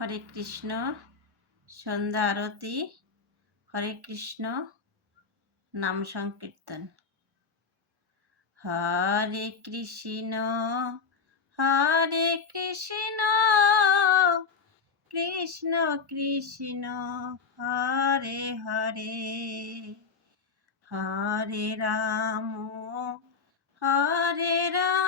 হরে কৃষ্ণ। সন্ধ্যা আরতি। হরে কৃষ্ণ। নাম সংকীর্তন। হরে কৃষ্ণ হরে কৃষ্ণ কৃষ্ণ কৃষ্ণ, হরে হরে। হরে রাম হরে রাম।